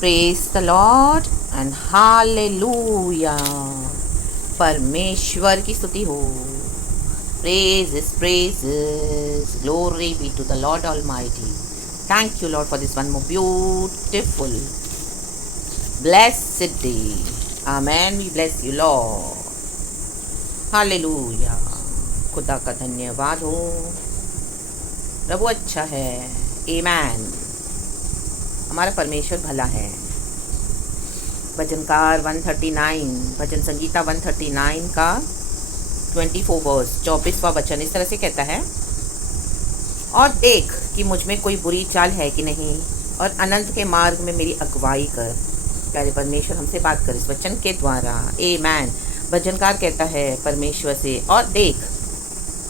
Praise the Lord and hallelujah. परमेश्वर की स्तुति हो। praises, glory be to the Lord Almighty. Thank you, Lord, for this one more beautiful, blessed day. Amen. We bless you, Lord. Hallelujah. खुदा का धन्यवाद हो। प्रभु अच्छा है। Amen. हमारा परमेश्वर भला है। भजनकार 139, भजन संगीता 139 का 24 वर्स 24वां वचन इस तरह से कहता है, और देख कि मुझ में कोई बुरी चाल है कि नहीं, और अनंत के मार्ग में मेरी अगुवाई कर। प्यारे परमेश्वर हमसे बात कर इस वचन के द्वारा। आमेन। भजनकार कहता है परमेश्वर से, और देख,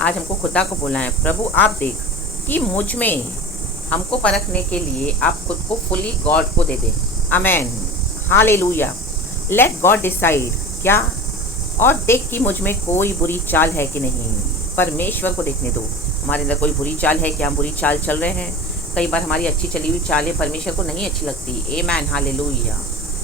आज हमको खुदा को बोलना है, प्रभु आप देख कि मुझ में, हमको परखने के लिए आप खुद को फुली गॉड को दे दें। आमेन। हालेलुया। Let God decide. क्या? और देख कि मुझ में कोई बुरी चाल है कि नहीं। परमेश्वर को देखने दो, हमारे अंदर कोई बुरी चाल है क्या? हम बुरी चाल चल रहे हैं। कई बार हमारी अच्छी चली हुई चालें परमेश्वर को नहीं अच्छी लगती। आमेन। हालेलुया।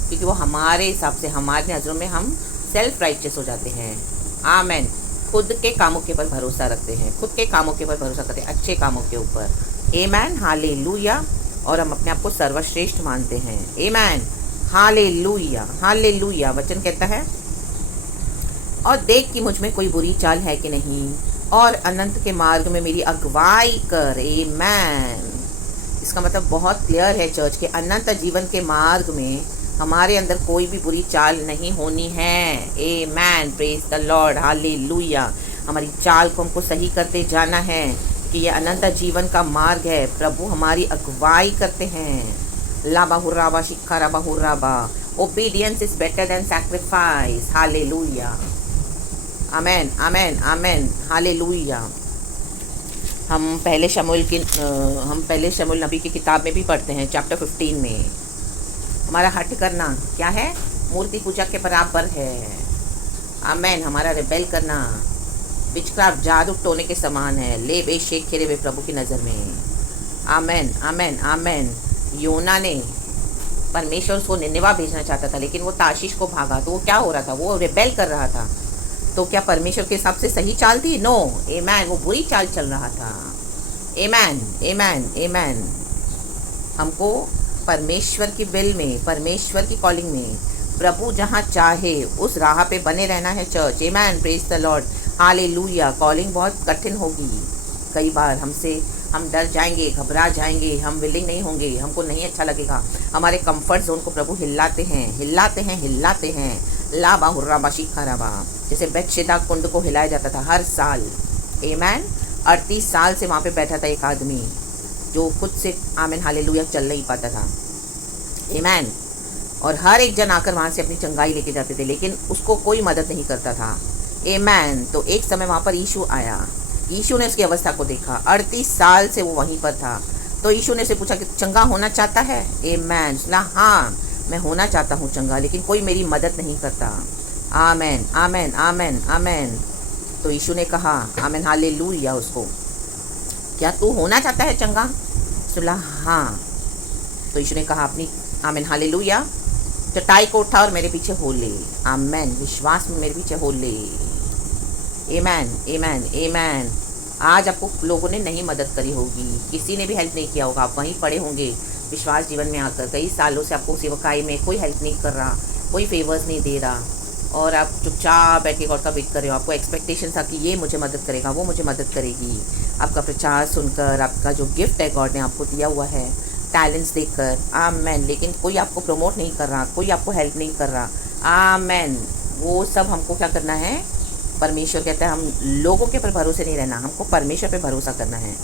क्योंकि वो हमारे हिसाब से, हमारे नज़रों में हम सेल्फ राइचियस हो जाते हैं। आमेन। खुद के कामों के ऊपर भरोसा रखते हैं, खुद के कामों के ऊपर भरोसा करते हैं, अच्छे कामों के ऊपर। आमेन। हालेलुया। और हम अपने आप को सर्वश्रेष्ठ मानते हैं। आमेन। हालेलुया। हालेलुया। वचन कहता है, और देख कि मुझ में कोई बुरी चाल है कि नहीं, और अनंत के मार्ग में मेरी अगुवाई कर। आमेन। इसका मतलब बहुत क्लियर है चर्च के, अनंत जीवन के मार्ग में हमारे अंदर कोई भी बुरी चाल नहीं होनी है। Amen. Praise the Lord. Hallelujah. हमारी चाल को हमको सही करते जाना है कि ये अनंत जीवन का मार्ग है। प्रभु हमारी अगुवाई करते हैं। लाबा हुर्राबा शिखाराबा हुर्राबा। Obedience is better than sacrifice. Hallelujah. Amen. Amen. Amen. Hallelujah. हम पहले शमूएल नबी की किताब में भी पढ़ते हैं, चैप्टर 15 में। हमारा हट करना क्या है? मूर्ति पूजा के बराबर है। आमेन। हमारा रिबेल करना विचक्राफ्ट, जादू टोने के समान है। ले बे शेख खेरे वे प्रभु की नज़र में। आमेन। आमेन। आमेन। योना ने, परमेश्वर उसको निन्नेवा भेजना चाहता था, लेकिन वो ताशीश को भागा। तो वो क्या हो रहा था? वो रिबेल कर रहा था। तो क्या परमेश्वर के हिसाब से सही चाल थी? नो। आमेन। वो बुरी चाल चल रहा था। आमेन। आमेन। आमेन। हमको परमेश्वर की विल में, परमेश्वर की कॉलिंग में, प्रभु जहाँ चाहे उस राह पे बने रहना है church. Amen. Praise the Lord. Hallelujah. Calling बहुत कठिन होगी। कई बार हम डर जाएंगे, घबरा जाएंगे, हम विलिंग नहीं होंगे, हमको नहीं अच्छा लगेगा। हमारे कंफर्ट जोन को प्रभु हिलाते हैं, हिलाते हैं, हिलाते हैं। लाबा हुर्राबा शिखाराबा। जैसे बेतशेदा कुंड को हिलाया जाता था हर साल। आमेन। 38 साल से वहाँ पे बैठा था एक आदमी जो खुद से, आमेन हालेलुया, चल नहीं पाता था। आमेन। और हर एक जन आकर वहाँ से अपनी चंगाई लेके जाते थे, लेकिन उसको कोई मदद नहीं करता था। आमेन। तो एक समय वहाँ पर यीशु आया। यीशु ने उसकी अवस्था को देखा। 38 साल से वो वहीं पर था। तो यीशु ने से पूछा कि चंगा होना चाहता है? आमेन। सुना, हाँ मैं होना चाहता हूँ चंगा, लेकिन कोई मेरी मदद नहीं करता। आमेन। आमेन। आमेन। आमेन। तो यीशु ने कहा, आमेन हालेलुया, उसको, क्या तू होना चाहता है चंगा? सुना, हाँ। तो यीशु ने कहा अपनी, आमेन हालेलुया, चटाई को उठा और मेरे पीछे हो ले। आमेन। विश्वास में मेरे पीछे हो ले। आमेन। आमेन। आमेन। आज आपको लोगों ने नहीं मदद करी होगी, किसी ने भी हेल्प नहीं किया होगा। आप वहीं पड़े होंगे विश्वास जीवन में आकर। कई सालों से आपको सेवकाई में कोई हेल्प नहीं कर रहा, कोई फेवर्स नहीं दे रहा, और आप चुपचाप बैठ के गॉड का वेट कर रहे हो। आपको एक्सपेक्टेशन था कि ये मुझे मदद करेगा, वो मुझे मदद करेगी। आपका प्रचार सुनकर, आपका जो गिफ्ट है गॉड ने आपको दिया हुआ है, टैलेंट्स देखकर, आमेन, लेकिन कोई आपको प्रमोट नहीं कर रहा, कोई आपको हेल्प नहीं कर रहा। आमेन। वो सब हमको क्या करना है? परमेश्वर कहता है हम लोगों के पर भरोसे नहीं रहना, हमको परमेश्वर पे भरोसा करना है।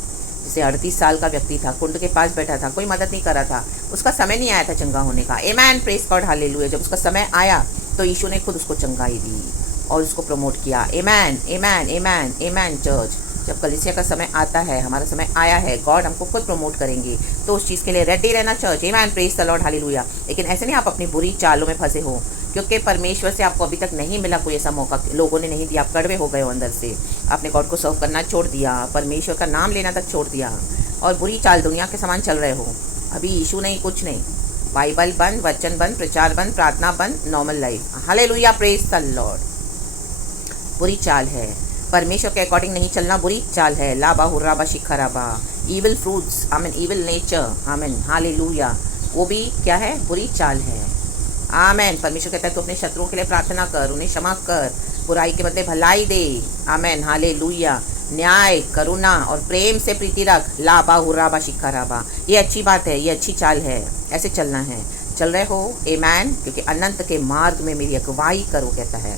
जैसे 38 साल का व्यक्ति था, कुंड के पास बैठा था, कोई मदद नहीं कर रहा था, उसका समय नहीं आया था चंगा होने का। आमेन। Praise God. हालेलुया। जब उसका समय आया तो यीशु ने खुद उसको चंगाई दी और उसको प्रमोट किया। आमेन। आमेन। आमेन। आमेन। चर्च, जब कलीसिया का समय आता है, हमारा समय आया है, गॉड हमको खुद प्रमोट करेंगे, तो उस चीज़ के लिए रेडी रहना church. Amen. Praise the Lord. Hallelujah. लेकिन ऐसे नहीं आप अपनी बुरी चालों में फंसे हो, क्योंकि परमेश्वर से आपको अभी तक नहीं मिला कोई ऐसा मौका, लोगों ने नहीं दिया, आप कड़वे हो गए हो अंदर से, आपने गॉड को सर्व करना छोड़ दिया, परमेश्वर का नाम लेना तक छोड़ दिया, और बुरी चाल दुनिया के समान चल रहे हो। अभी यीशु नहीं, कुछ नहीं, बाइबल बंद, वचन बंद, प्रचार बंद, प्रार्थना बंद, normal life. Hallelujah, praise the Lord. बुरी चाल है, परमेश्वर के अकॉर्डिंग नहीं चलना बुरी चाल है। लाबा हुर्राबा शिखराबा, इविल फ्रूट्स, आमीन, इविल नेचर, आमीन, हालेलुया, वो भी क्या है? बुरी चाल है। आमीन। परमेश्वर कहता है तू अपने शत्रुओं के लिए प्रार्थना कर, उन्हें क्षमा कर, बुराई के बदले भलाई दे। आमीन, हालेलुया। न्याय, करुणा और प्रेम से प्रीति रख। लाबा हुर्राबा शिखराबा, ये अच्छी बात है, ये अच्छी चाल है, ऐसे चलना है। चल रहे हो? आमीन। क्योंकि अनंत के मार्ग में मेरी अगुवाई कर, वो कहता है,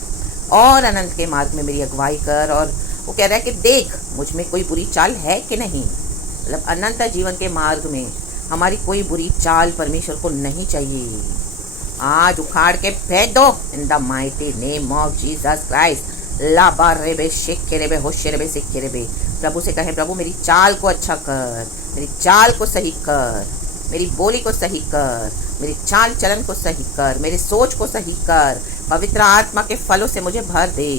और अनंत के मार्ग में मेरी अगुवाई कर। और वो कह रहा है कि देख मुझ में कोई बुरी चाल है कि नहीं। मतलब अनंत जीवन के मार्ग में हमारी कोई बुरी चाल परमेश्वर को नहीं चाहिए। आज उखाड़ के फेंक दो इन the mighty name of Jesus Christ. लाबा रेबे शेखे रेबे होशे रेबे सिखे रेबे। प्रभु से कहें, प्रभु मेरी चाल को अच्छा कर, मेरी चाल को सही कर, मेरी बोली को सही कर, मेरी चाल चलन को सही कर, मेरी सोच को सही कर। पवित्र आत्मा के फलों से मुझे भर दे।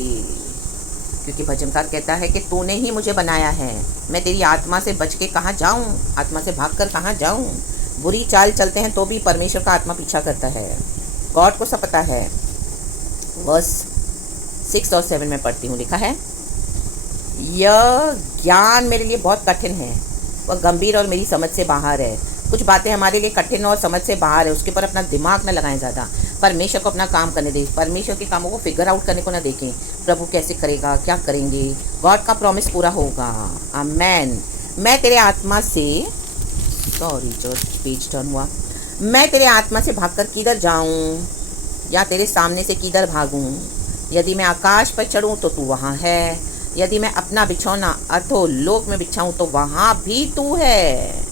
क्योंकि भजनकार कहता है कि तूने ही मुझे बनाया है, मैं तेरी आत्मा से बच के कहाँ जाऊँ, आत्मा से भागकर कहाँ जाऊँ। बुरी चाल चलते हैं तो भी परमेश्वर का आत्मा पीछा करता है। गॉड को सब पता है। वर्स 6 और 7 में पढ़ती हूँ, लिखा है, यह ज्ञान मेरे लिए बहुत कठिन है, वह गंभीर और मेरी समझ से बाहर है। कुछ बातें हमारे लिए कठिन और समझ से बाहर है, उसके ऊपर अपना दिमाग न लगाएं ज़्यादा। परमेश्वर को अपना काम करने दें, परमेश्वर के कामों को फिगर आउट करने को ना देखें। प्रभु कैसे करेगा, क्या करेंगे, गॉड का प्रॉमिस पूरा होगा। आमेन। मैं तेरे आत्मा से, सॉरी जो पेज टर्न हुआ, मैं तेरे आत्मा से भागकर किधर जाऊं, या तेरे सामने से किधर भागूं। यदि मैं आकाश पर चढ़ूं तो तू वहाँ है, यदि मैं अपना बिछौना अधोलोक में बिछाऊं तो वहाँ भी तू है।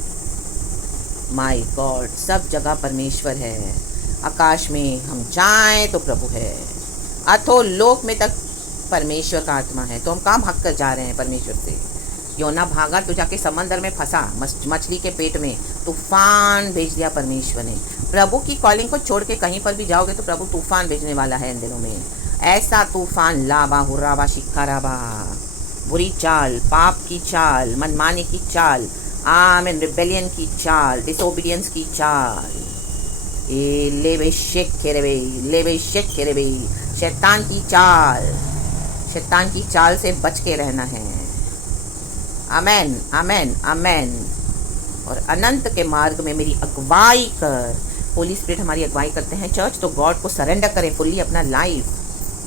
माय गॉड, सब जगह परमेश्वर है। आकाश में हम जाएं तो प्रभु है, अधोलोक में तक परमेश्वर का आत्मा है। तो हम कहाँ भाग कर जा रहे हैं परमेश्वर से? योना भागा तो जाके समंदर में फंसा, मछली के पेट में, तूफान भेज दिया परमेश्वर ने। प्रभु की कॉलिंग को छोड़ के कहीं पर भी जाओगे तो प्रभु तूफान भेजने वाला है इन दिनों में। ऐसा तूफान, लाबा हुर्राबा शिखाराबा, बुरी चाल, पाप की चाल, मनमाने की चाल, आमीन, रिबेलियन की चाल, डिसोबीडियंस की चाल, लेबे शेख खेरेबे, लेबे शेख खेरेबे, शैतान की चाल, शैतान की चाल से बच के रहना है। आमेन, आमेन, आमेन। और अनंत के मार्ग में मेरी अगुवाई कर। होली स्पिरिट हमारी अगुवाई करते हैं चर्च, तो गॉड को सरेंडर करें फुल्ली अपना लाइफ।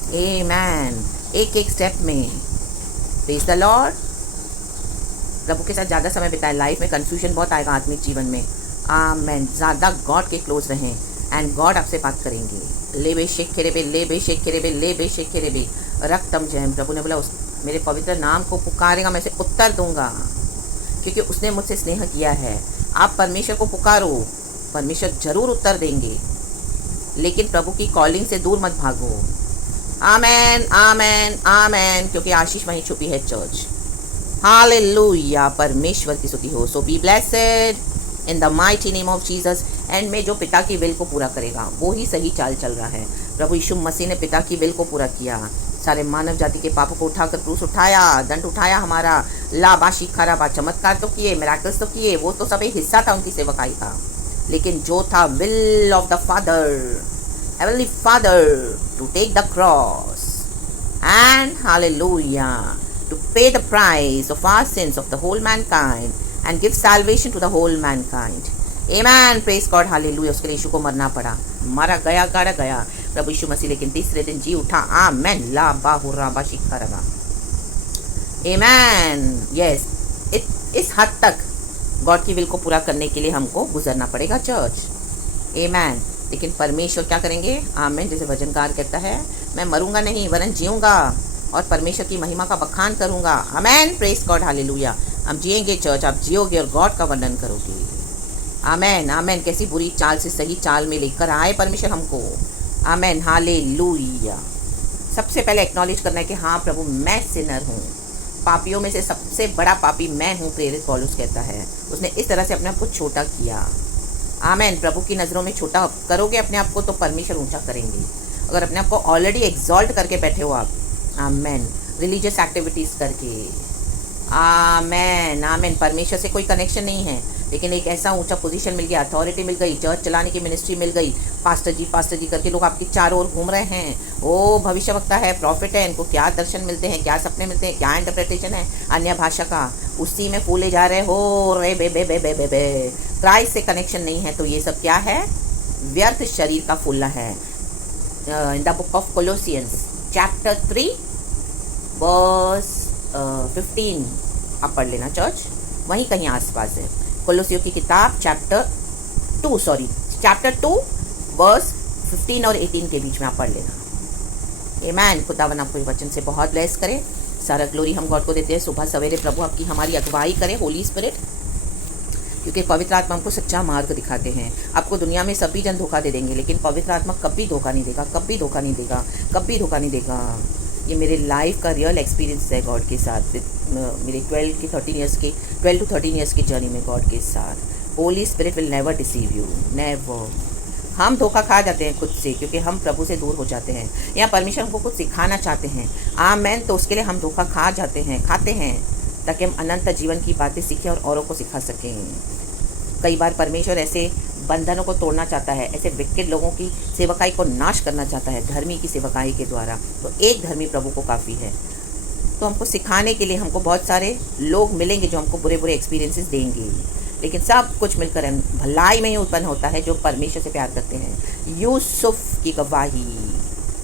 आमेन। एक एक स्टेप में। Praise the Lord. प्रभु के साथ ज़्यादा समय बिताएं। लाइफ में कन्फ्यूजन बहुत आएगा आत्मिक जीवन में। आमेन। ज़्यादा गॉड के क्लोज रहें एंड गॉड आपसे बात करेंगे। ले बे शेख खेरे बे, ले बे शेख खेरे बे, ले बे शेख खेरे बे, रक्तम जैम। प्रभु ने बोला उस मेरे पवित्र नाम को पुकारेगा मैं उसे उत्तर दूंगा, क्योंकि उसने मुझसे स्नेह किया है। आप परमेश्वर को पुकारो, परमेश्वर जरूर उत्तर देंगे, लेकिन प्रभु की कॉलिंग से दूर मत भागो। आमेन, आमेन, आमेन। क्योंकि आशीष वहीं छुपी है चर्च। हालेलुया, परमेश्वर की स्तुति हो। So be blessed in the mighty name of Jesus. And में जो पिता की विल को पूरा करेगा वो ही सही चाल चल रहा है। प्रभु यीशु मसीह ने पिता की विल को पूरा किया। सारे मानव जाति के पापों को उठाकर क्रूस उठाया, दंड उठाया हमारा। लाबाशी खराबा, चमत्कार तो किए, मिराकल्स तो किए, वो तो सब एक हिस्सा था उनकी सेवकाई का। लेकिन जो था will of the father, heavenly father, to take the cross and hallelujah, to pay the price of our sins of the whole mankind and give salvation to the whole mankind. Amen. Praise God. Hallelujah. उसके लिए यीशु को मरना पड़ा, मारा गया, गाड़ा गया प्रभु यीशु मसीह, लेकिन तीसरे दिन जी उठा। आमेन। ला बाहुरा बाशिका रगा। Amen. Yes. इस हद तक गॉड की विल को पूरा करने के लिए हमको गुजरना पड़ेगा चर्च। Amen. लेकिन परमेश्वर क्या करेंगे? आमेन। जैसे भजनकार कहता है, मैं मरूंगा नहीं वरन जीऊंगा और परमेश्वर की महिमा का बखान करूंगा। आमेन। Praise God. हालेलुया। हम जिएंगे चर्च, आप जियोगे और गॉड का वर्णन करोगे। आमेन, आमेन। कैसी बुरी चाल से सही चाल में लेकर आए परमेश्वर हमको। आमेन, हालेलुया। सबसे पहले एक्नॉलेज करना है कि हाँ प्रभु मैं सिनर हूँ, पापियों में से सबसे बड़ा पापी मैं हूँ। प्रेरित पौलुस कहता है, उसने इस तरह से अपने आप को छोटा किया। आमेन। प्रभु की नज़रों में छोटा करोगे अपने आप को तो परमेश्वर ऊंचा करेंगे। अगर अपने आप को ऑलरेडी एक्सॉल्ट करके बैठे हो आप, आमेन, रिलीजियस एक्टिविटीज़ करके, आमेन, आमेन, परमेश्वर से कोई कनेक्शन नहीं है, लेकिन एक ऐसा ऊंचा पोजीशन मिल गया, अथॉरिटी मिल गई, चर्च चलाने की मिनिस्ट्री मिल गई, पास्टर जी करके लोग आपके चारों ओर घूम रहे हैं। ओ भविष्यवक्ता है, प्रॉफिट है, इनको क्या दर्शन मिलते हैं, क्या सपने मिलते हैं, क्या इंटरप्रिटेशन है अन्य भाषा का, उसी में फूले जा रहे हो रे बे बे बे बे बे बे। क्राइस्ट से कनेक्शन नहीं है तो ये सब क्या है, व्यर्थ शरीर का फूलना है। In the book of Colossians chapter 3 verse 15 आप पढ़ लेना चर्च, वहीं कहीं आसपास है। कोलोसियों की किताब चैप्टर 2 वर्स 15 और 18 के बीच में आप पढ़ लेना। आमीन। खुदावन आपको वचन से बहुत ब्लेस करे। सारा ग्लोरी हम गॉड को देते हैं। सुबह सवेरे प्रभु आपकी हमारी अगुवाई करे, होली स्पिरिट, क्योंकि पवित्र आत्मा हमको सच्चा मार्ग दिखाते हैं। आपको दुनिया में सभी जन धोखा दे देंगे, लेकिन पवित्र आत्मा कभी धोखा नहीं देगा, कभी धोखा नहीं देगा, कभी धोखा नहीं देगा। ये मेरे लाइफ का रियल एक्सपीरियंस है गॉड के साथ, मेरे 12 टू 13 ईयर्स की जर्नी में गॉड के साथ। Holi spirit will never deceive you, never. हम धोखा खा जाते हैं खुद से, क्योंकि हम प्रभु से दूर हो जाते हैं, या परमेश्वर हमको कुछ सिखाना चाहते हैं, आमेन, तो उसके लिए हम धोखा खा जाते हैं, खाते हैं, ताकि हम अनंत जीवन की बातें सीखें और औरों को सिखा सकें। कई बार परमेश्वर ऐसे बंधनों को तोड़ना चाहता है, ऐसे विकेट लोगों की सेवकाई को नाश करना चाहता है धर्मी की सेवकाई के द्वारा, तो एक धर्मी प्रभु को काफ़ी है। तो हमको सिखाने के लिए हमको बहुत सारे लोग मिलेंगे जो हमको बुरे बुरे एक्सपीरियंसेस देंगे, लेकिन सब कुछ मिलकर भलाई में ही उत्पन्न होता है जो परमेश्वर से प्यार करते हैं। यूसुफ की गवाही,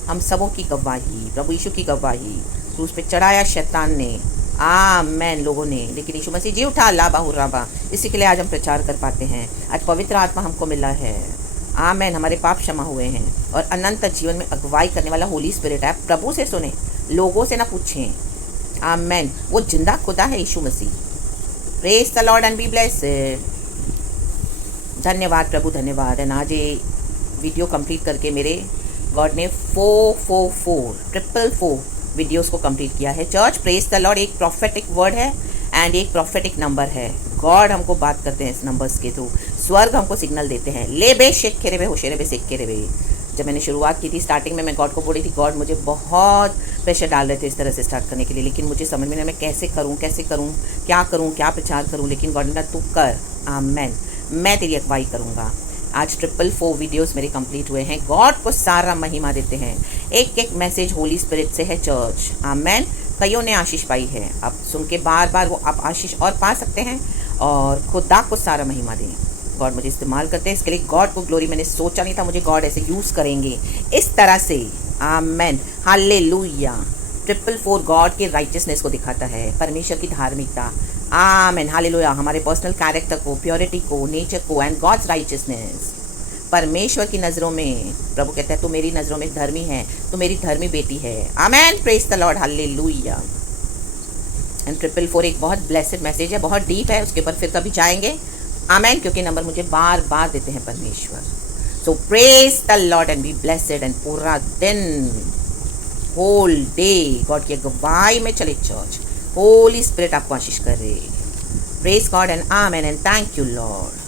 हम सबों की गवाही, प्रभु यीशु की गवाही, क्रूस पे चढ़ाया शैतान ने, आमेन, लोगों ने, लेकिन यीशु मसीह जी उठा, ला बाहु राबा। इसी के लिए आज हम प्रचार कर पाते हैं। आज पवित्र आत्मा हमको मिला है, आमेन, हमारे पाप क्षमा हुए हैं, और अनंत जीवन में अगुवाई करने वाला होली स्पिरिट है। प्रभु से सुने, लोगों से ना पूछें, आमेन। वो जिंदा खुदा है यीशु मसीह। Praise the Lord and be blessed. धन्यवाद प्रभु, धन्यवाद। एंड आज ये वीडियो कंप्लीट करके मेरे गॉड ने 444 वीडियोस को कंप्लीट किया है। चर्च, प्रेज द लॉर्ड एक प्रॉफेटिक वर्ड है एंड एक प्रॉफेटिक नंबर है। गॉड हमको बात करते हैं इस नंबर्स के थ्रू, स्वर्ग हमको सिग्नल देते हैं। ले बे शेख खेरे बे होशेरे बे सेख खेरे बे। जब मैंने शुरुआत की थी, स्टार्टिंग में मैं गॉड को बोली थी, गॉड मुझे बहुत प्रेशर डाल रहे थे इस तरह से स्टार्ट करने के लिए, लेकिन मुझे समझ में नहीं मैं कैसे करूँ, क्या करूँ, क्या प्रचार करूँ, लेकिन गॉड ने तू कर, आमेन, मैं तेरी अगुवाई करूँगा। आज 444 वीडियोस मेरे कंप्लीट हुए हैं। गॉड को सारा महिमा देते हैं। एक एक मैसेज होली स्पिरिट से है चर्च, आमेन। कईयों ने आशीष पाई है, आप सुन के बार बार वो आप आशीष और पा सकते हैं, और खुदा को सारा महिमा दें। गॉड मुझे इस्तेमाल करते हैं, इसके लिए गॉड को ग्लोरी। मैंने सोचा नहीं था मुझे गॉड ऐसे यूज़ करेंगे इस तरह से, आमेन, हालेलुया। 444 गॉड के राइटियसनेस को दिखाता है, परमेश्वर की धार्मिकता, आमेन, हालेलुया। हमारे पर्सनल कैरेक्टर को, प्योरिटी को, नेचर को, एंड गॉड्स राइटियसनेस। परमेश्वर की नज़रों में प्रभु कहता है तू मेरी नज़रों में धर्मी है, तू मेरी धर्मी बेटी है, amen, praise the Lord, hallelujah. And 444 एक बहुत ब्लेसेड मैसेज है, बहुत डीप है, उसके ऊपर फिर कभी जाएंगे, आमेन, क्योंकि नंबर मुझे बार बार देते हैं परमेश्वर। So praise the Lord and be blessed. And पूरा दिन, होल डे गॉड की अगुवाई में चले चर्च। होली स्पिरिट आपको आशीष करे। Praise God and amen and thank you Lord.